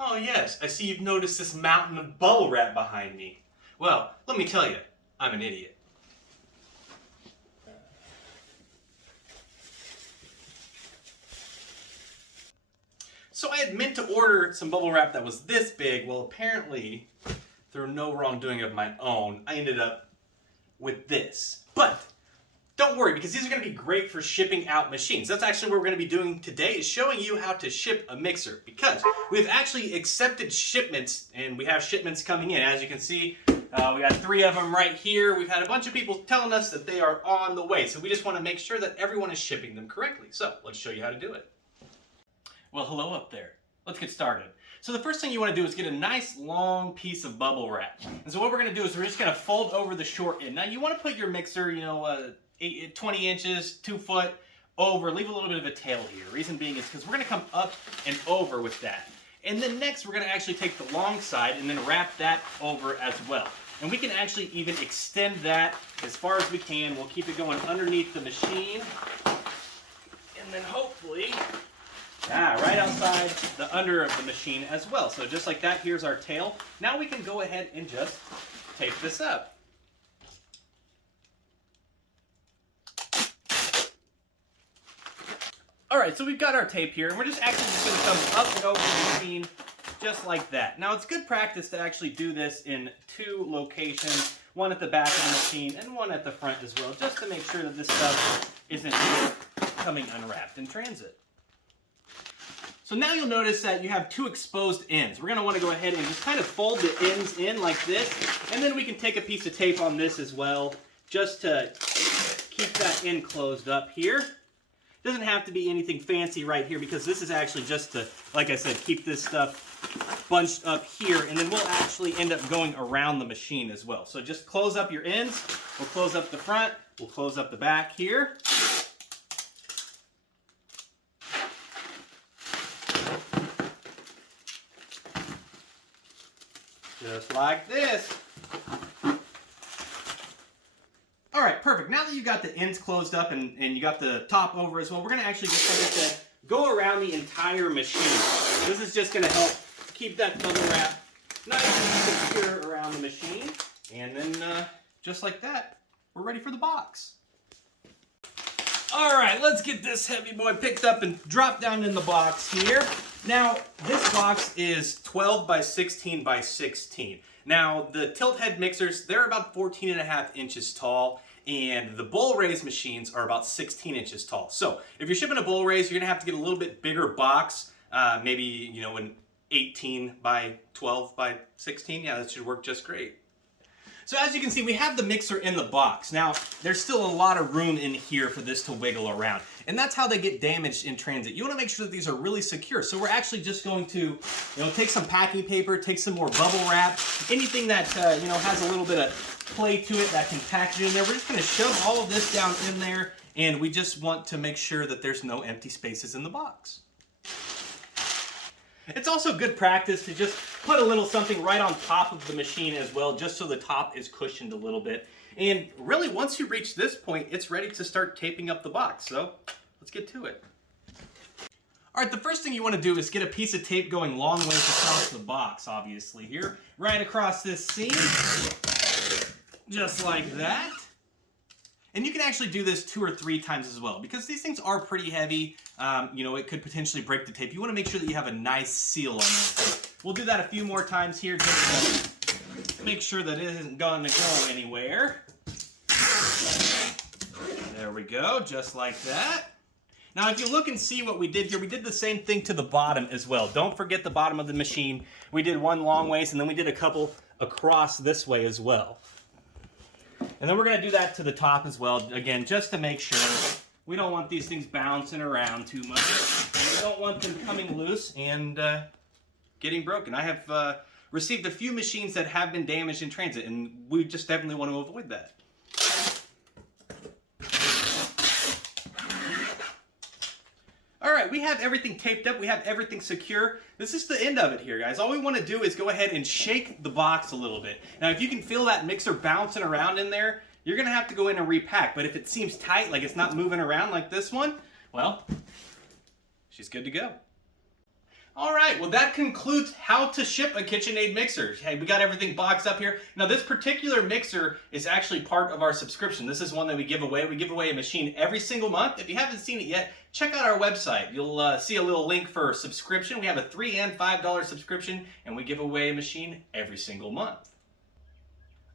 Oh yes, I see you've noticed this mountain of bubble wrap behind me. Well, let me tell you, I'm an idiot. So I had meant to order some bubble wrap that was this big. Well, apparently, through no wrongdoing of my own, I ended up with this. But don't worry, because these are going to be great for shipping out machines. That's actually what we're going to be doing today, is showing you how to ship a mixer. Because we've actually accepted shipments, and we have shipments coming in. As you can see, we got 3 of them right here. We've had a bunch of people telling us that they are on the way. So we just want to make sure that everyone is shipping them correctly. So let's show you how to do it. Well, hello up there. Let's get started. So the first thing you want to do is get a nice long piece of bubble wrap. And so what we're going to do is we're just going to fold over the short end. Now you want to put your mixer, 20 inches, 2 foot over. Leave a little bit of a tail here. Reason being is because we're going to come up and over with that. And then next we're going to actually take the long side and then wrap that over as well. And we can actually even extend that as far as we can. We'll keep it going underneath the machine. And then hopefully, right outside the under of the machine as well. So just like that, here's our tail. Now we can go ahead and just tape this up. Alright, so we've got our tape here, and we're just actually just going to come up and over the machine just like that. Now it's good practice to actually do this in 2 locations, one at the back of the machine and one at the front as well, just to make sure that this stuff isn't coming unwrapped in transit. So now you'll notice that you have 2 exposed ends. We're going to want to go ahead and just kind of fold the ends in like this, and then we can take a piece of tape on this as well, just to keep that end closed up here. Doesn't have to be anything fancy right here, because this is actually just to, like I said, keep this stuff bunched up here, and then we'll actually end up going around the machine as well. So just close up your ends. We'll close up the front. We'll close up the back here. Just like this. All right, perfect. Now that you got the ends closed up and you got the top over as well, we're going to actually just, like I said, go around the entire machine. This is just going to help keep that bubble wrap nice and secure around the machine. And then just like that, we're ready for the box. All right, let's get this heavy boy picked up and dropped down in the box here. Now, this box is 12 by 16 by 16. Now, the tilt head mixers, they're about 14.5 inches tall, and the bowl raise machines are about 16 inches tall. So, if you're shipping a bowl raise, you're gonna have to get a little bit bigger box, maybe, an 18 by 12 by 16. Yeah, that should work just great. So as you can see, we have the mixer in the box. Now, there's still a lot of room in here for this to wiggle around. And that's how they get damaged in transit. You want to make sure that these are really secure. So we're actually just going to, take some packing paper, take some more bubble wrap, anything that, has a little bit of play to it that can package it in there. We're just going to shove all of this down in there, and we just want to make sure that there's no empty spaces in the box. It's also good practice to just put a little something right on top of the machine as well, just so the top is cushioned a little bit. And really, once you reach this point, it's ready to start taping up the box. So let's get to it. All right, the first thing you want to do is get a piece of tape going long ways across the box, obviously, here. Right across this seam, just like that. And you can actually do this 2 or 3 times as well, because these things are pretty heavy. It could potentially break the tape. You want to make sure that you have a nice seal on this. We'll do that a few more times here just to make sure that it isn't going to go anywhere. There we go, just like that. Now, if you look and see what we did here, we did the same thing to the bottom as well. Don't forget the bottom of the machine. We did one long ways, and then we did a couple across this way as well. And then we're going to do that to the top as well, again, just to make sure. We don't want these things bouncing around too much. And we don't want them coming loose and getting broken. I have received a few machines that have been damaged in transit, and we just definitely want to avoid that. All right, we have everything taped up. We have everything secure. This is the end of it here, guys. All we want to do is go ahead and shake the box a little bit. Now, if you can feel that mixer bouncing around in there, you're going to have to go in and repack. But if it seems tight, like it's not moving around like this one, well, she's good to go. All right, well that concludes how to ship a KitchenAid mixer. Hey, we got everything boxed up here. Now this particular mixer is actually part of our subscription. This is one that we give away. We give away a machine every single month. If you haven't seen it yet, check out our website. You'll see a little link for subscription. We have a $3 and $5 subscription, and we give away a machine every single month.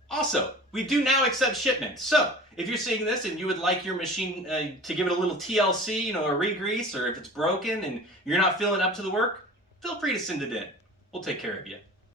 Also, we do now accept shipments. So if you're seeing this and you would like your machine to give it a little TLC, a re-grease, or if it's broken and you're not feeling up to the work, feel free to send it in. We'll take care of you.